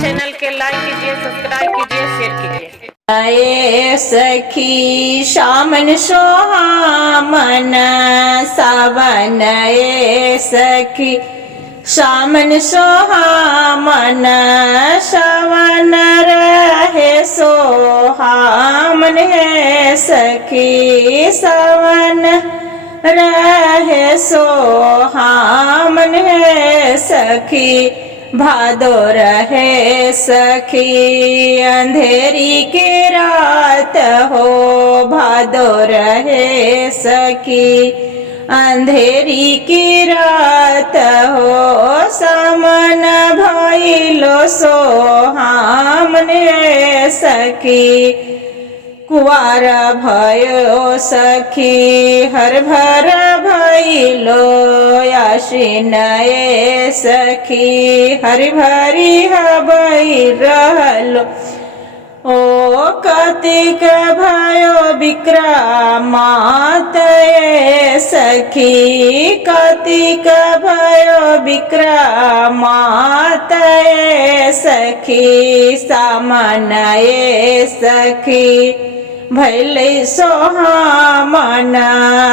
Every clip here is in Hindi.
चैनल के लाइक कीजिए, सब्सक्राइब कीजिए, शेयर कीजिए। आए सखी शामन सोहामन सावन ए सखी शामन सोहामन सावन रहे सोहामन है सखी सावन रहे सोहामन है सखी भादो रहे सखी अंधेरी की रात हो भादो रहे सखी अंधेरी की रात हो सामन भइलो सोहामने सखी कुवार भयो सखी हर भर भइलो आशीन ए सखी हरि भरी हबई रहलो ओ कार्तिक भयो विक्रमात ए सखी कार्तिक भयो विक्रमात ए सखी सामन ए सखी भैले सोहामन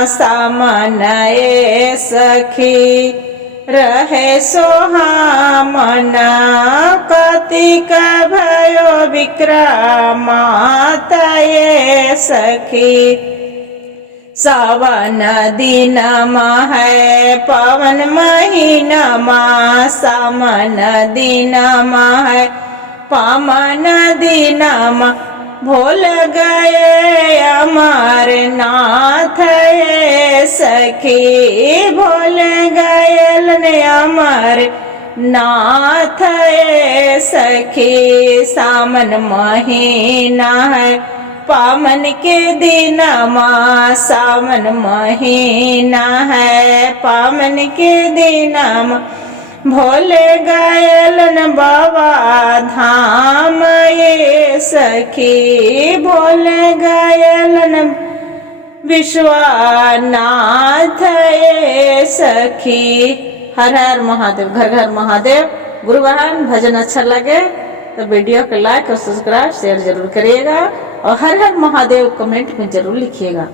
सामन ए सखी रहे सोहामन कार्तिक भयो विक्रमात ए सखी सावन दिनमा है पवन महीनमा सामन दिनमा है पावन दिनमा भूल गए अमर नाथ सखी भूल गए अमर नाथ सखी सामन महीना है पावन के दिनमा सावन महीना है पावन के दिनमा भोले गायलन बाबा धाम ये सखी भोले गायलन विश्वनाथ ये सखी। हर हर महादेव। घर घर महादेव। गुरुवान भजन अच्छा लगे तो वीडियो को लाइक और सब्सक्राइब शेयर जरूर करिएगा और हर हर महादेव कमेंट में जरूर लिखिएगा।